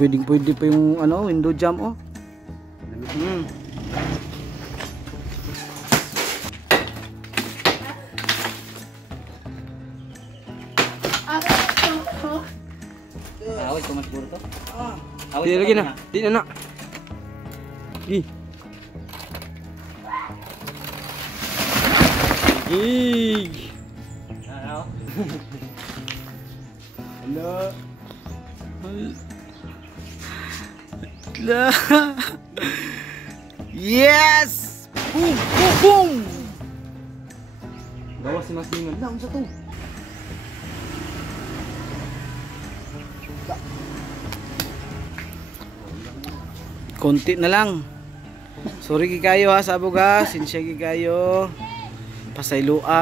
Pwedeng-pwede pa yung ano, window jam oh. Awit ko mas puro to. Di lagi na. Di na. Gi. Ano? Hello. La. Yes! Boom! Boom! Boom! Gawas si Masingan. Na, unsa to? Konti na lang. Sorry kayo ha, sabog ha. Sinsya kayo. Pasaylua.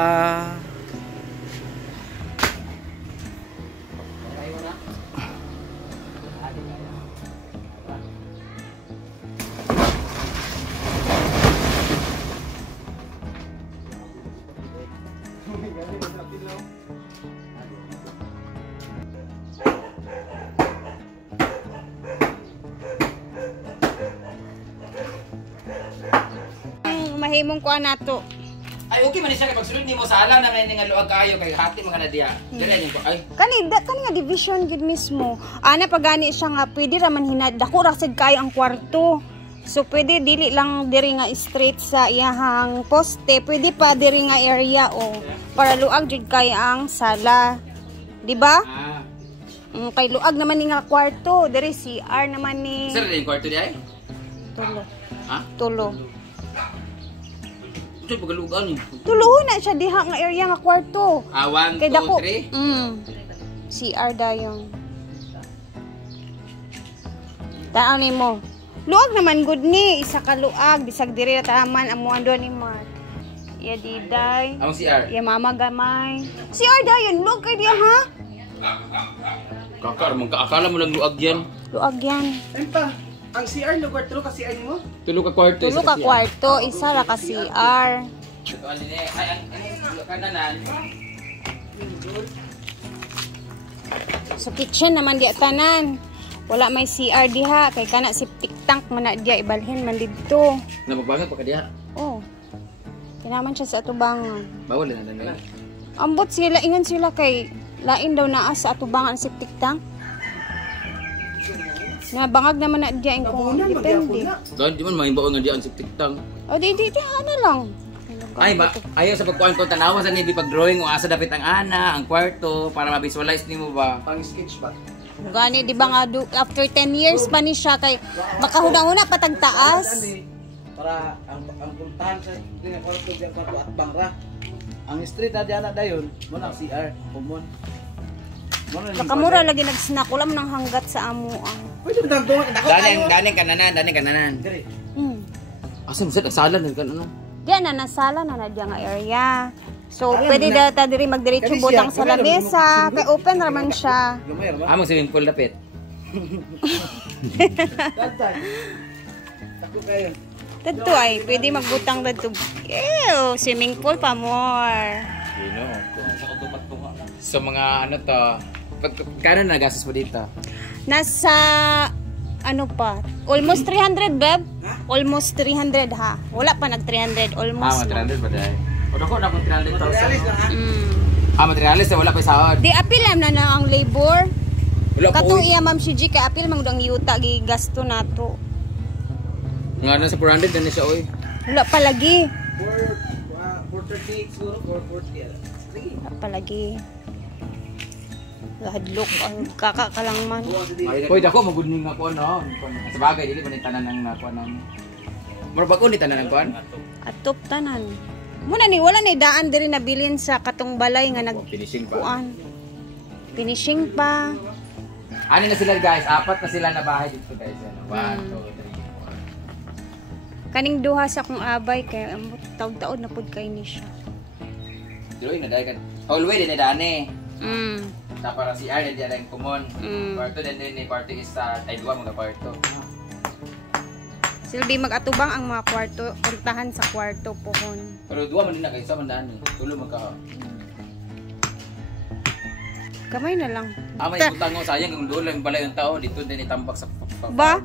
Mahimong kuha nato. Ay okay man siya kay pagsulod nimo sa alam na may nga luag kayo kay hati mga na diya. Dire niyo ko ay. Kani nga division gid mismo. Ana pagani siya nga pwede ra man hinad dako ra sad kayo ang kwarto. So pwede dili lang diri nga straight sa iyahang poste, pwede pa diri nga area o para luag jud kay ang sala. Di ba? Kay luag naman ni nga kwarto, diri CR naman ni. Sir din kwarto di ay? Tulo. Ha? Tulo. Ito pagalugan ni. Tulo na siya diha nga area nga kwarto. 1 Kay 2 dako. 3. CR dayon. Taan ni mo. Luag naman good ni, isa ka luag, bisag diri na taman amuan do ni Mark. Ya diday. Ang CR. Ya mama gamay. CR dayon, luag kay diya ha? Kakar man ka akala mo lang luag yan. Luag yan. Empa, ang CR lugar tulo ka CR mo? Tulo ka kwarto. Tulo ka kwarto, isa ra ka CR. Ito alin eh ay ang kananan. So kitchen naman diya tanan. Wala may CR diha kay kana septic tank man na diya ibalhin man didto. Na magbangag pa ka diha. Oh. Kinaman siya sa atubangan. Bawal na na. Ambot sila ingon sila kay lain daw naa sa atubangan ang septic tank. Na bangag naman na diya kung depende. Don di man mahimbaw nga diya ang septic tank. O di ano lang. Ay ba ayaw sa pagkuan ko tanawa sa nibi pag drawing o asa dapat ang ana, ang kwarto para ma-visualize nimo ba. Pang sketch ba? Gani di ba nga after 10 years pa ni siya kay makahuna-huna patagtaas. Para ang puntahan sa nga kwarto diyan kwarto at bangra. Ang street na diyan na dayon, mo na CR, common. Nakamura lagi nag-snack ulam nang hanggat sa amo ang. Pwede ba dako Daning kananan. Dire. Asa mo sa salan kan ano? Diyan na nasala na diya nga area. So pwede data diri magdiretso butang sa lamesa, kay open raman siya. Among swimming pool dapit. Dagdag. Tako kayo. Dito ay pwede magbutang dito. Ew, swimming pool pa more. Sino? So mga ano to, kano nagastos mo dito? Nasa ano pa? Almost 300, beb? Almost 300 ha. Wala pa nag 300, almost. 300 ba dai? O dako na kung 300,000. Materialis Materialis wala pa sahod. Di apil na ang labor. Wala pa. Katong iya Ma'am Shiji kay apil mang dang yuta gi gasto nato. Nga na sa 400 na siya oy. Wala pa lagi. 438 siguro 440. Wala pa lagi. Hadlok ang kakakalang man. Hoy dako magudning nga kuan no. Sa bagay dili man tanan nang nakuan nang. Mura ba ko ni tanan nang kuan? Atop tanan. Muna ni wala ni daan diri nabilin sa katong balay nga nag Finishing pa. kuan. Finishing pa. Ano na sila guys? 4 na sila na bahay dito guys. 1 2 3 4. Kaning duha sa akong abay kay taud-taud na pud kay ni siya. Dilo ina dai kan. Always din dane. Sa para si Arne diyan ang common. Kwarto din ni kwarto is sa type 1 mga kwarto. Silbi mag-atubang ang mga kwarto, puntahan sa kwarto pohon. Pero duwa man din na kaysa man dani. Tulo magka. Kamay na lang. May butang mo, sayang kung doon lang balay yung tao, dito din itambak sa Ba?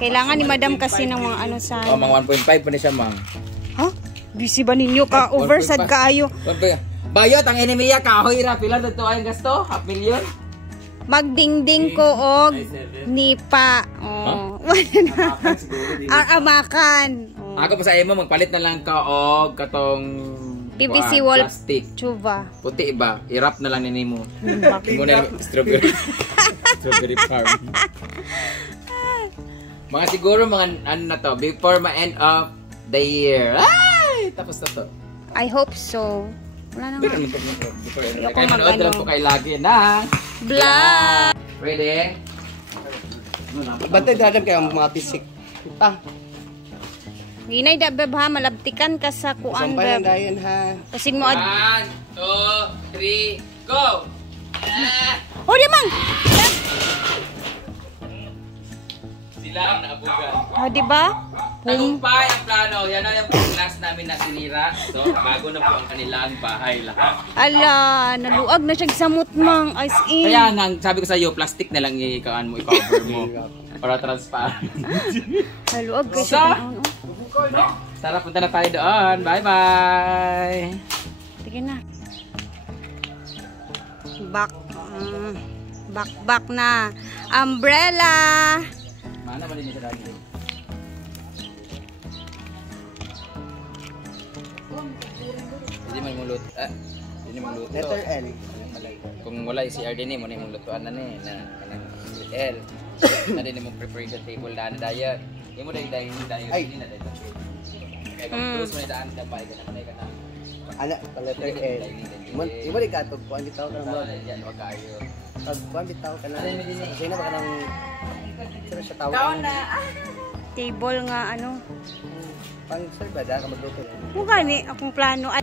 Kailangan ni madam kasi ng mga ano sa... Oh, mga 1.5 pa ni siya, mang. Ha? Busy ba ninyo ka? Oversad kaayo. Bayot, ang enemiya, kahoy ra. Pila na ito ang gasto? 500,000? Magdingding ko og nipa. Oh. Amakan. Oh. Ako pa sa imo, magpalit na lang ka og katong PVC wall plastic. Chuva. Puti ba? I-wrap na lang ni mo. Mo na strawberry. Strawberry farm. Mga siguro mga ano na to, before ma-end of the year. Ay! Tapos na to. I hope so. Wala naman. Kaya manood po kayo lagi na Vlog! Ready? Bantay dadam kayo ang mga bisik. Pa. Ginay da beb ha, malabtikan ka sa kuan Sampayan beb. dayon ha. Kasing mo 1, 2, 3, go! Oh, di mang! Sila ang naabugan. Oh, di ba? Tagumpay ang plano. Yan na yung class namin na sinira. So, bago na po ang kanilang bahay lahat. Ala, naluag na siya sa mutmang as in. Kaya nga, sabi ko sa iyo, plastic na lang i-cover mo. Para transparent. Naluag ka So, siya. Tara, punta na tayo doon. Bye-bye! Sige na. Back na. Umbrella. Mana ba din ito lagi? Hindi man mulut. Hindi man luto. Letter L. Kung wala si RD mo na yung lutuan na ni na L. Na din mo preparation table na diet. Hindi mo dahil hindi na dahil. Kaya kung close mo na daan ka pa, ikaw na ka na. Ana, letter L. Imo di ka tug kuan bitaw ka mo. Yan, wag kayo. Pag kuan bitaw ka na. Sino ba ka nang sino siya tawag? Table nga ano. Pang serve ba ka magluto? Kung gani akong plano ay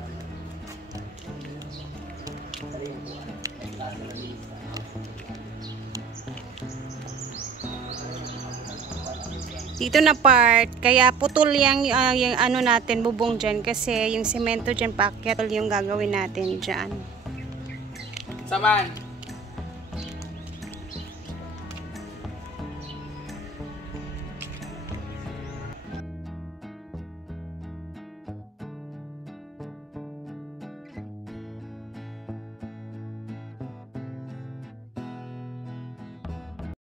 dito na part, kaya putol yung ano natin, bubong dyan kasi yung semento dyan paakyat yung gagawin natin dyan. Saman!